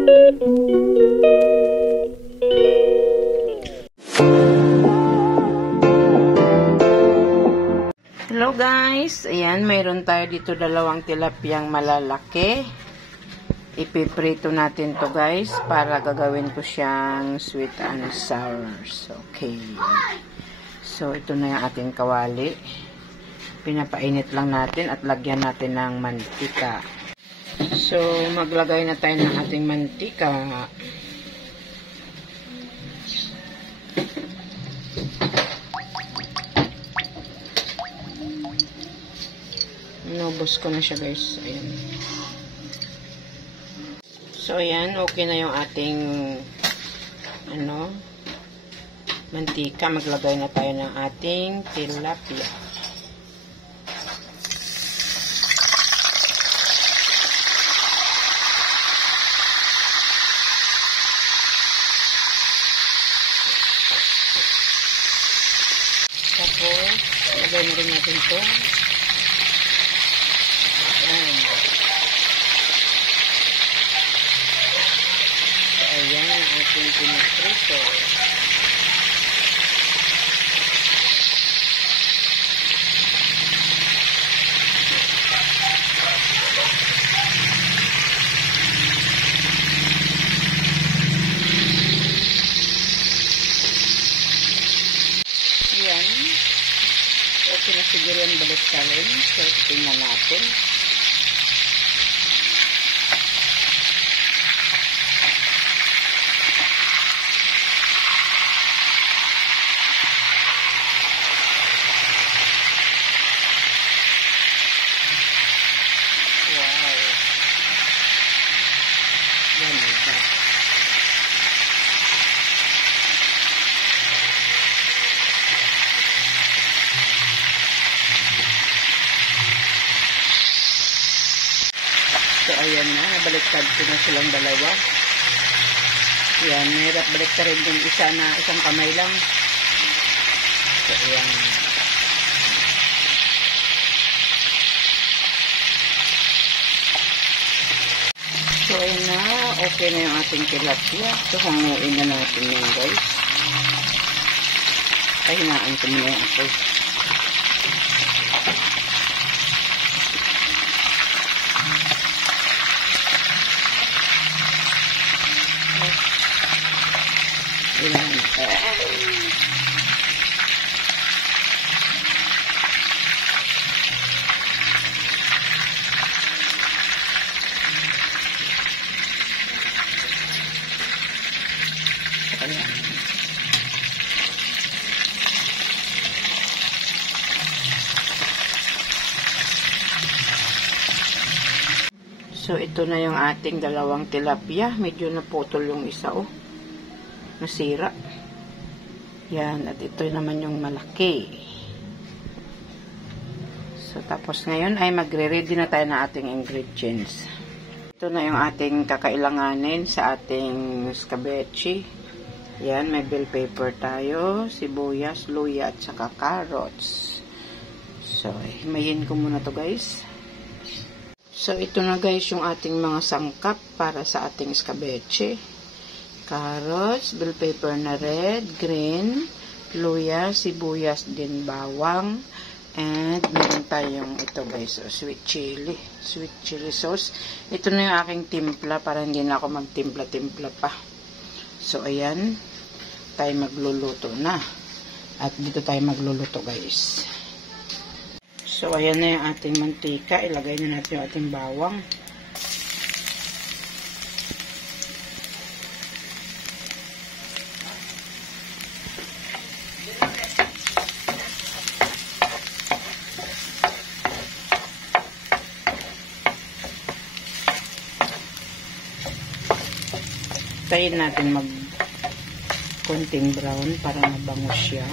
Hello guys, ayan, mayroon tayo dito dalawang tilapiyang malalaki. Ipiprito natin to guys para gagawin ko siyang sweet and sour. Okay. So ito na yung ating kawali. Pinapainit lang natin at lagyan natin ng mantika. So maglagay na tayo ng ating mantika. Inubos ko na siya guys. Ayan. So ayan, okay na yung ating mantika. Maglagay na tayo ng ating tilapia. Tapos lagay na rin natin ito. Ayan ang ating piniprito. Ayan. Okay na siguro yung balik talin. So, tingnan natin. So, ayan na. Nabaliktad ko na silang dalawa. Ayan. Mahirap baliktad rin yung isa na isang kamay lang. So, ayan. So, ayan na. Okay na yung ating tilapia. So, hanguin na natin yun, guys. Pahinaan ko muna yung apoy. Ayan. So, ito na yung ating dalawang tilapia. Medyo naputol yung isa, oh. Nasira. Yan. At ito naman yung malaki. So, tapos ngayon ay magre-ready na tayo ng ating ingredients. Ito na yung ating kakailanganin sa ating escabeche. Yan. May bell pepper tayo, sibuyas, luya, at saka carrots. So, himayin ko muna to guys. So, ito na guys yung ating mga sangkap para sa ating escabeche. Carrots, bell pepper na red, green, luya, sibuyas din, bawang, and meron tayong ito guys, sweet chili sauce. Ito na yung aking timpla para hindi na ako magtimpla-timpla pa. So, ayan, tayo magluluto na. At dito tayo magluluto guys. So, ayan na yung ating mantika. Ilagay na natin yung ating bawang. Tayin natin konting brown para mabango siya.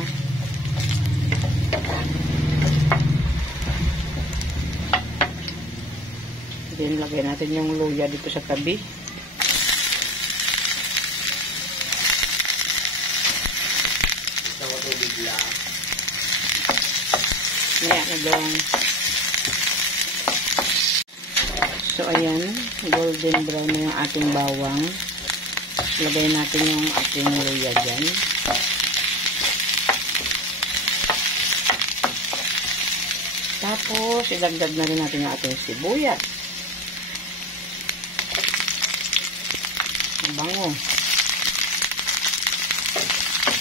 Then, lagay natin yung luya dito sa tabi. Ayan, So, ayan. golden brown na yung ating bawang. Lagay natin yung ating luya dyan. Tapos, ilagdag na rin natin yung ating sibuyas. Ang bango.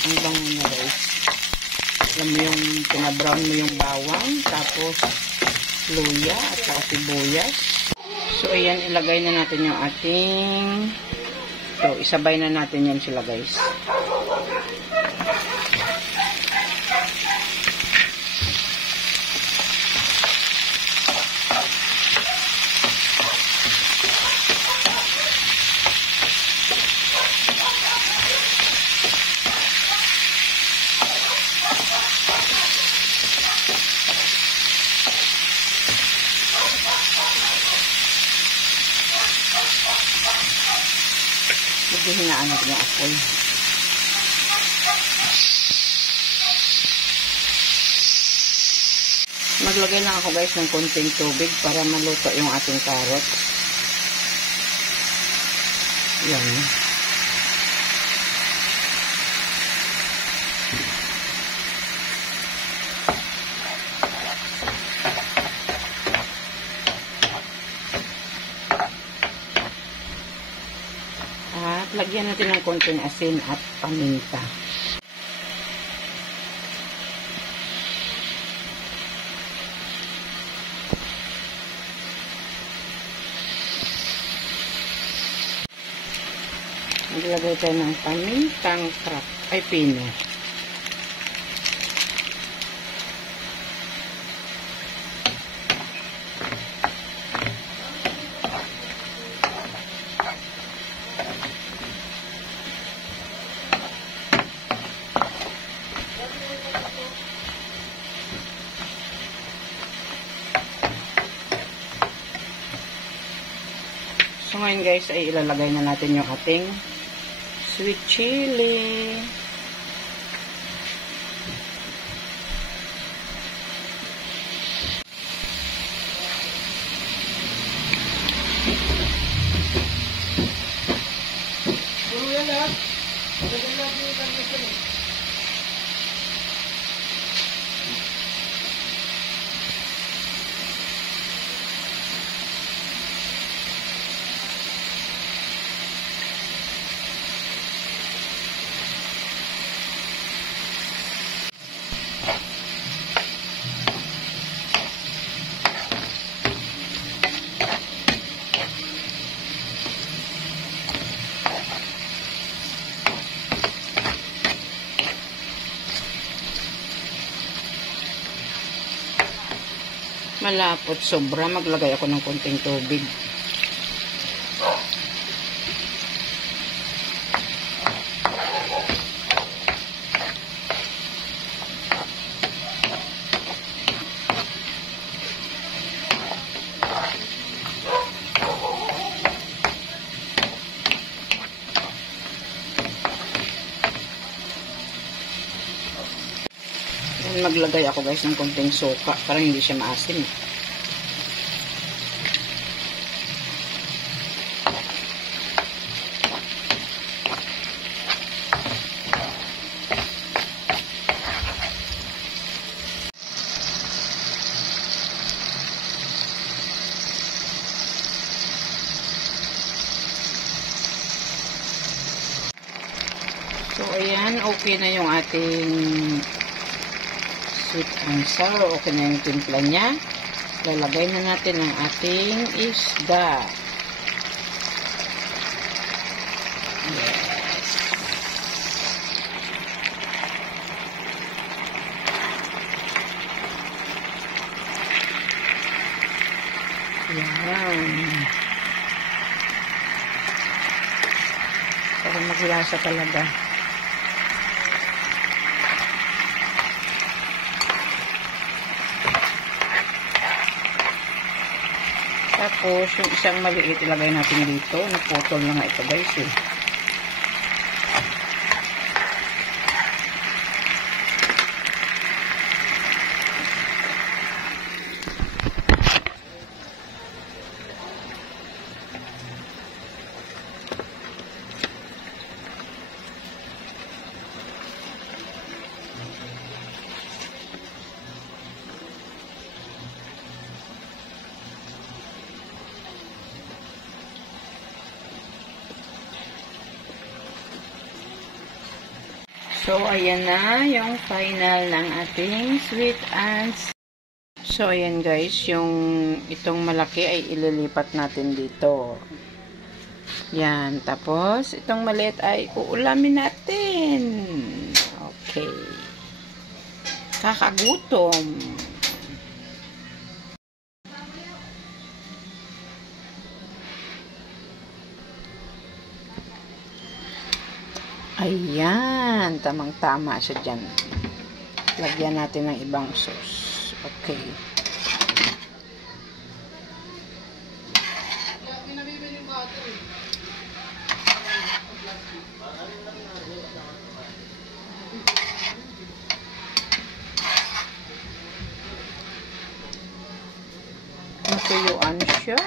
Ang bango na guys. Alam mo yung pinabrown mo yung bawang, tapos luya at saka sibuyas. So, ayan, ilagay na natin yung ating... So, isabay na natin yan sila guys. Hinaan natin yung apoy. Maglagay lang ako guys ng konting tubig para maluto yung ating carrots. Yan. At lagyan natin ng konting asin at paminta. Maglagay tayo ng pamintang pino. So ngayon guys ay ilalagay na natin yung ating sweet chili. Malapot sobra, maglagay ako ng konting tubig. Maglagay ako guys ng konting suka para hindi siya maasim. So ayan, okay na yung ating sweet and sour. Okay na yung timpla niya. Lalagay na natin ang ating isda. Yes. Yan. Para maglasa talaga. Tapos, yung isang maliit ilagay natin dito. Naputol na nga ito guys eh. So, ayan na yung final ng ating sweet and so, ayan guys, yung itong malaki ay ililipat natin dito. Yan. Tapos, itong maliit ay uulamin natin. Okay. Kakagutom. Ayan. Tamang-tama siya dyan. Lagyan natin ng ibang sauce. Okay. Natuyuan siya.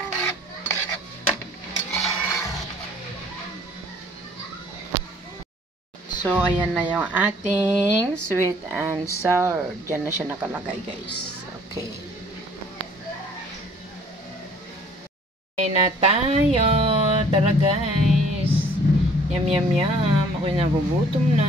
So, ayan na yung ating sweet and sour. Diyan na siya nakalagay, guys. Okay. Okay na tayo. Tara, guys. Yum, yum, yum. Ako'y nagugutom na.